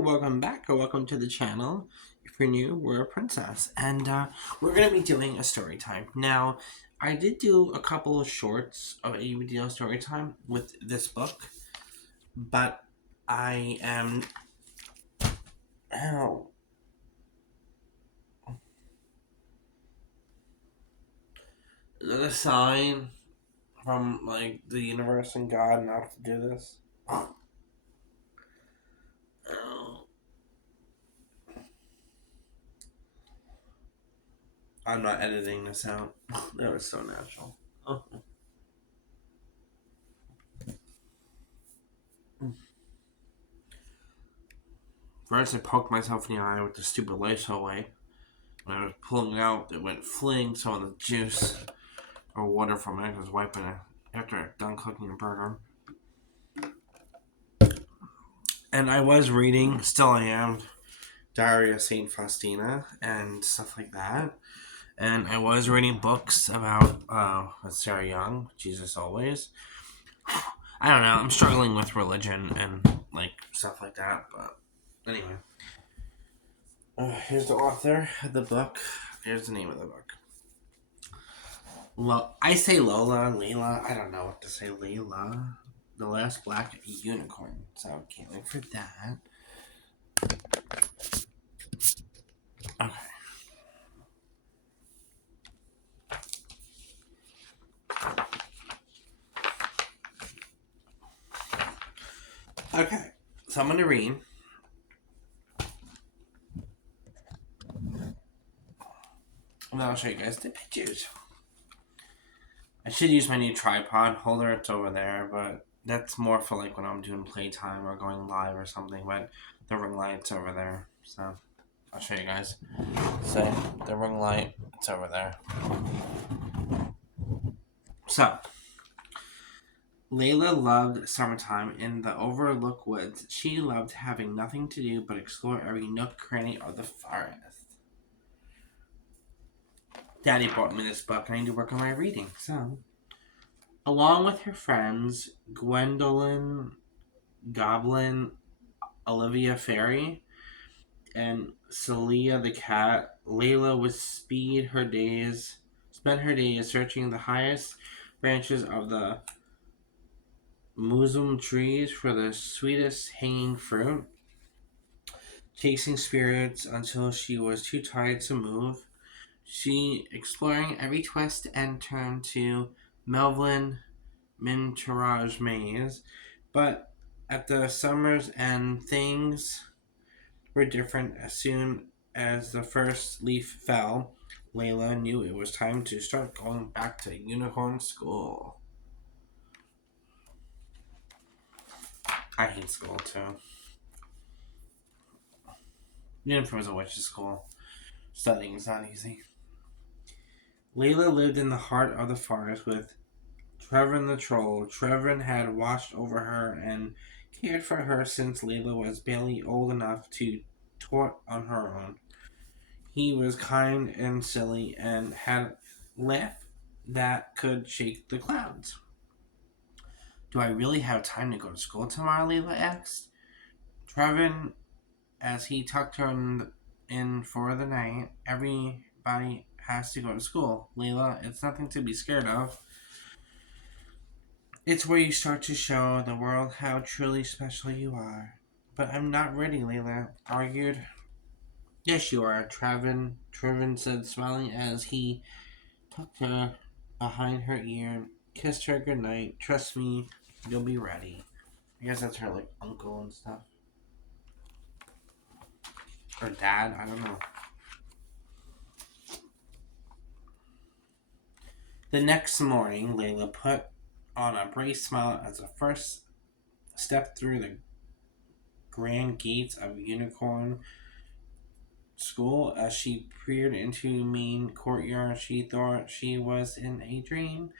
welcome back, or welcome to the channel. If you're new, we're a princess, and we're going to be doing a story time. Now, I did do a couple of shorts of ABDL story time with this book, but I am... Ow. Is that a sign from, like, the universe and God not to do this? Ow. I'm not editing this out. That was so natural. First, I poked myself in the eye with the stupid Lysol wipe. When I was pulling it out, it went fling some of the juice or water from it. I was wiping it after I got done cooking a burger. And I was reading, still I am, Diary of St. Faustina and stuff like that. And I was reading books about Sarah Young, Jesus Always. I don't know, I'm struggling with religion and like stuff like that, but anyway. Here's the author of the book. Here's the name of the book. I say Lola, Leila. I don't know what to say. Leila. The Last Black Unicorn. So I can't wait for that. Okay. Okay. So I'm going to read. And then I'll show you guys the pictures. I should use my new tripod holder. It's over there, but that's more for like when I'm doing playtime or going live or something. But the ring light's over there, so I'll show you guys. So the ring light, it's over there. So Leila loved summertime in the overlooked woods. She loved having nothing to do but explore every nook cranny of the forest. Daddy bought me this book. I need to work on my reading. So, along with her friends, Gwendolyn, Goblin, Olivia Fairy, and Celia the cat, Leila would spend her days searching the highest branches of the mushroom trees for the sweetest hanging fruit, chasing spirits until she was too tired to move. She exploring every twist and turn to Melvin Minturage Maze, but at the summer's end, things were different. As soon as the first leaf fell, Leila knew it was time to start going back to Unicorn School. I hate school too. Unicorn is a witch's school. Studying is not easy. Leila lived in the heart of the forest with Trevin the troll. Trevin had watched over her and cared for her since Leila was barely old enough to toil on her own. He was kind and silly and had a laugh that could shake the clouds. Do I really have time to go to school tomorrow? Leila asked. Trevin, as he tucked her in for the night, everybody has to go to school. Leila, it's nothing to be scared of. It's where you start to show the world how truly special you are. But I'm not ready, Leila argued. Yes, you are, Trevin said, smiling as he tucked her behind her ear, kissed her goodnight. Trust me, you'll be ready. I guess that's her, like, uncle and stuff. Or dad, I don't know. The next morning, Leila put on a brave smile as the first step through the grand gates of Unicorn School. As she peered into the main courtyard, she thought she was in a dream.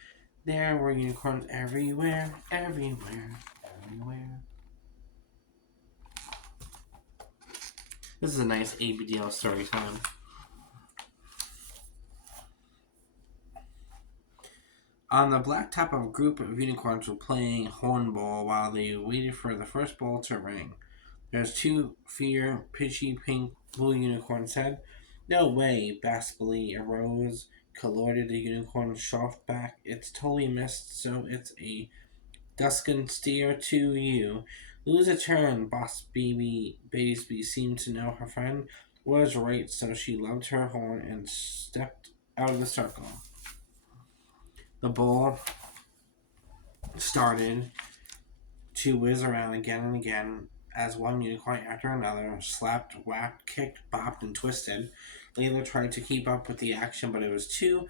There were unicorns everywhere, everywhere, everywhere. This is a nice ABDL story time. On the blacktop, a group of unicorns were playing hornball while they waited for the first ball to ring. There's two fierce, pitchy pink blue unicorns said. No way, Baspily arose, colored the unicorn's soft back. It's totally missed, so it's a Duskin steer to you. Lose a turn, Boss Baby Baseby seemed to know her friend was right, so she loved her horn and stepped out of the circle. The ball started to whiz around again and again as one unicorn after another slapped, whacked, kicked, bopped, and twisted. Leila tried to keep up with the action, but it was too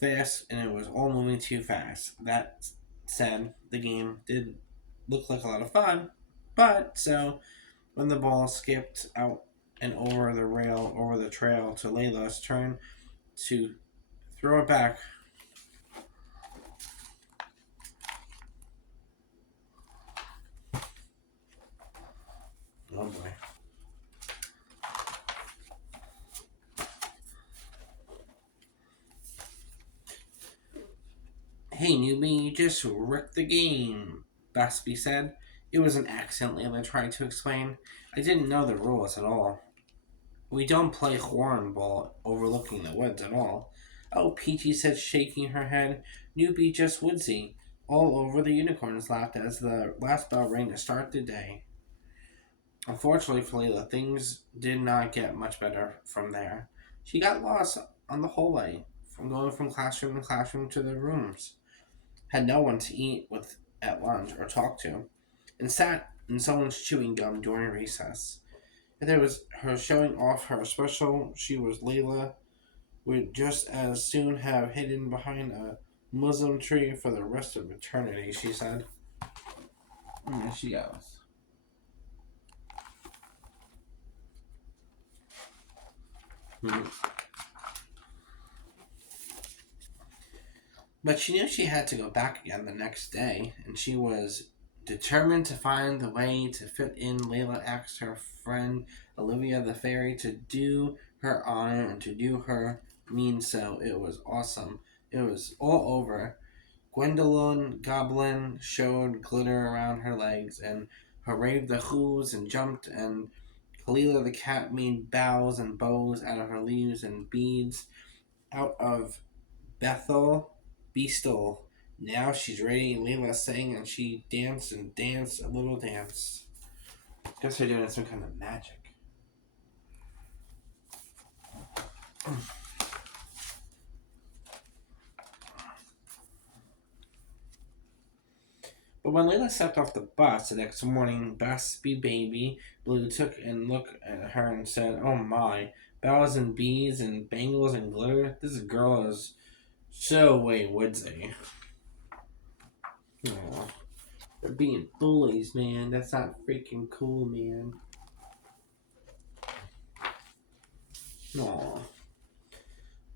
fast and it was all moving too fast. That said, the game did look like a lot of fun, but so when the ball skipped out and over the rail, over the trail to Leila's turn to throw it back. Oh boy. Hey newbie, you just wrecked the game, Baspy said. It was an accident, Leila tried to explain. I didn't know the rules at all. We don't play hornball overlooking the woods at all. Oh, Peachy said, shaking her head. Newbie just woodsy. All over the unicorns laughed as the last bell rang to start the day. Unfortunately for Leila, things did not get much better from there. She got lost on the hallway, from going from classroom to classroom to the rooms. Had no one to eat with at lunch or talk to, and sat in someone's chewing gum during recess. If there was her showing off her special, she was Leila, would just as soon have hidden behind a Muslim tree for the rest of eternity, she said. And there she goes. But she knew she had to go back again the next day, and she was determined to find the way to fit in. Leila asked her friend Olivia the fairy to do her honor and to do her mean so. It was awesome. It was all over. Gwendolyn Goblin showed glitter around her legs and hurried the whoos and jumped, and Kalila the cat made bows and bows out of her leaves and beads out of Bethel Beastle. Now she's ready. Leila sang and she danced and danced a little dance. Guess they're doing some kind of magic. But when Leila stepped off the bus the next morning, Baspy Baby Blue took and looked at her and said, "Oh my, bows and beads and bangles and glitter. This girl is so way woodsy." Aww. They're being bullies, man. That's not freaking cool, man. Aww.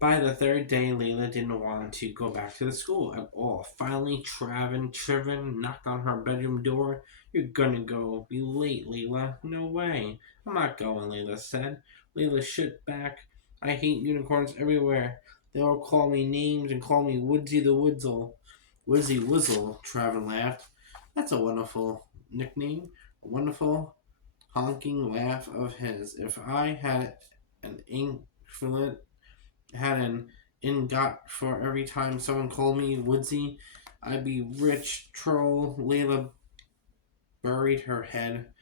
By the third day, Leila didn't want to go back to the school at all. Finally, Trevin knocked on her bedroom door. "You're gonna go be late, Leila." "No way. I'm not going," Leila said. Leila shook back. "I hate unicorns everywhere. They all call me names and call me Woodsy the Woodsle." "Woodsy Wuzzle," Trevin laughed. "That's a wonderful nickname. A wonderful honking laugh of his. If I had an ingot for every time someone called me Woodsy, I'd be rich." Troll Leila buried her head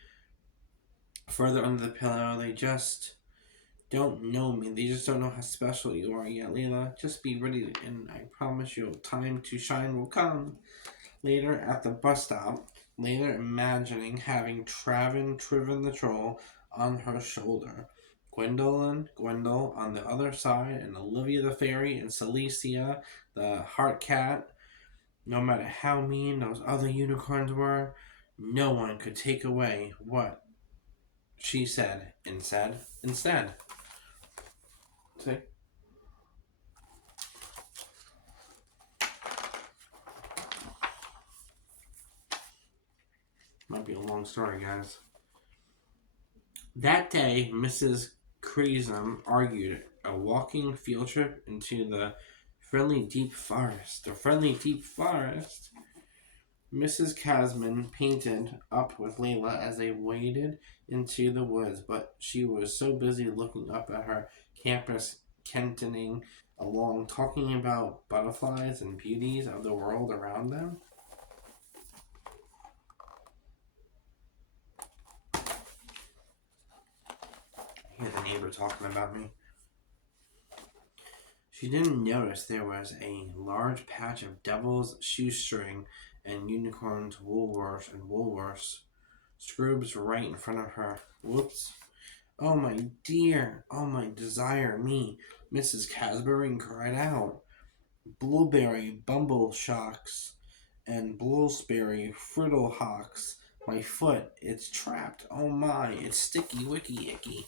further under the pillow. "They just don't know me. They just don't know how special you are yet, Leila. Just be ready, and I promise you, time to shine will come." Later at the bus stop, Leila imagining having Triven the troll on her shoulder, Gwendol on the other side, and Olivia the fairy and Celicia the heart cat. No matter how mean those other unicorns were, no one could take away what she said instead. See? Might be a long story, guys. That day, Mrs. Creasum argued a walking field trip into the friendly deep forest. The friendly deep forest? Mrs. Casman painted up with Leila as they waded into the woods, but she was so busy looking up at her campus, cantoning along, talking about butterflies and beauties of the world around them. I hear the neighbor talking about me. She didn't notice there was a large patch of devil's shoestring and unicorns, woolworths, scrubs right in front of her. Whoops. Oh, my dear, oh, my desire me, Mrs. Casbury cried out. Blueberry bumbleshocks and blueberry friddlehawks. My foot, it's trapped. Oh my, it's sticky wicky icky.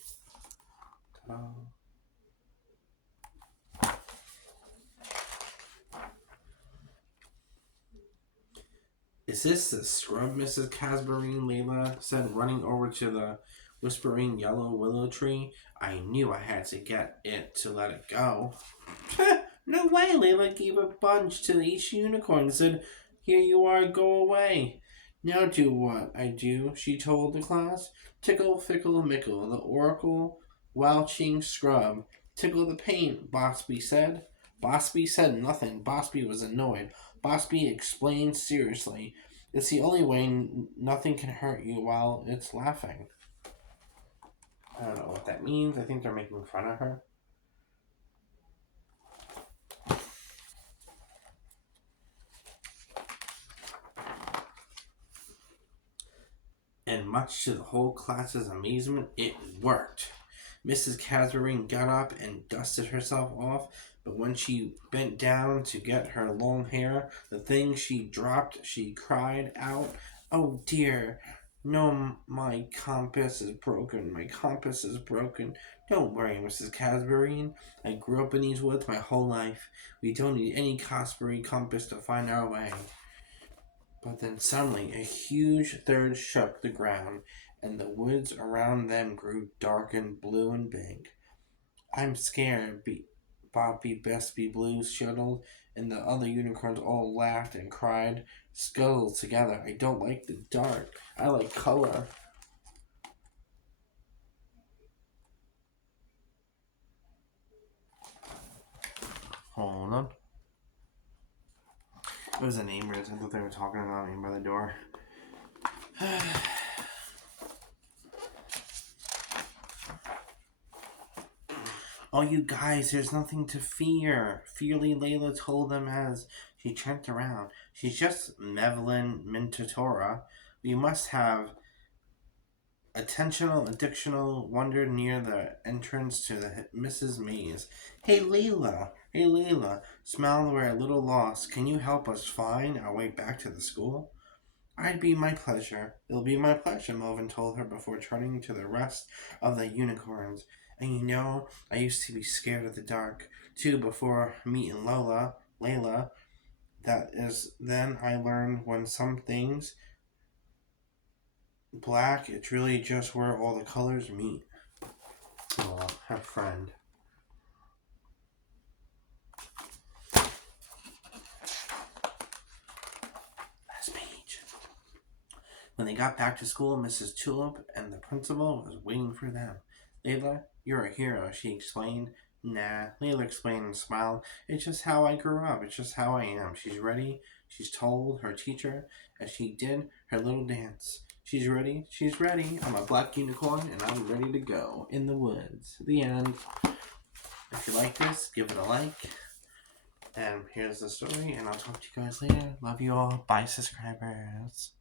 Is this the scrub, Mrs. Casbury? Leila said, running over to the whispering yellow willow tree. I knew I had to get it to let it go. No way, Leila gave a bunch to each unicorn and said, here you are, go away. Now do what I do, she told the class. Tickle, fickle, mickle, the oracle, welching scrub. Tickle the paint, Bosby said. Bosby said nothing. Bosby was annoyed. Bosby explained seriously. It's the only way nothing can hurt you while it's laughing. I don't know what that means. I think they're making fun of her. And much to the whole class's amazement, it worked. Mrs. Catherine got up and dusted herself off, but when she bent down to get her long hair, the thing she dropped, she cried out, oh dear, no, my compass is broken, my compass is broken. Don't worry, Mrs. Casbury. I grew up in these woods my whole life. We don't need any Casbury compass to find our way. But then suddenly a huge third shook the ground, and the woods around them grew dark and blue and big. I'm scared, Bobby Bestby Blue shuddered, and the other unicorns all laughed and cried, scuttled together. I don't like the dark. I like color. Hold on. It was the neighbors. I thought they were talking about me by the door. Oh, you guys, there's nothing to fear. Fearly Leila told them as she turned around. She's just Mevelin Mintatora. We must have attentional, addictional wonder near the entrance to the Mrs. Maze. Hey, Leila. Hey, Leila. Smile, we're a little lost. Can you help us find our way back to the school? I'd be my pleasure. It'll be my pleasure, Melvin told her before turning to the rest of the unicorns. And you know, I used to be scared of the dark, too, before meeting Leila. That is, then I learned when some things black, it's really just where all the colors meet. Oh, have friend. Last page. When they got back to school, Mrs. Tulip and the principal was waiting for them. Leila, you're a hero, she explained. Nah, Leila explained and smiled. It's just how I grew up. It's just how I am. She's ready. She's told her teacher as she did her little dance. She's ready. She's ready. I'm a black unicorn and I'm ready to go in the woods. The end. If you like this, give it a like. And here's the story, and I'll talk to you guys later. Love you all. Bye, subscribers.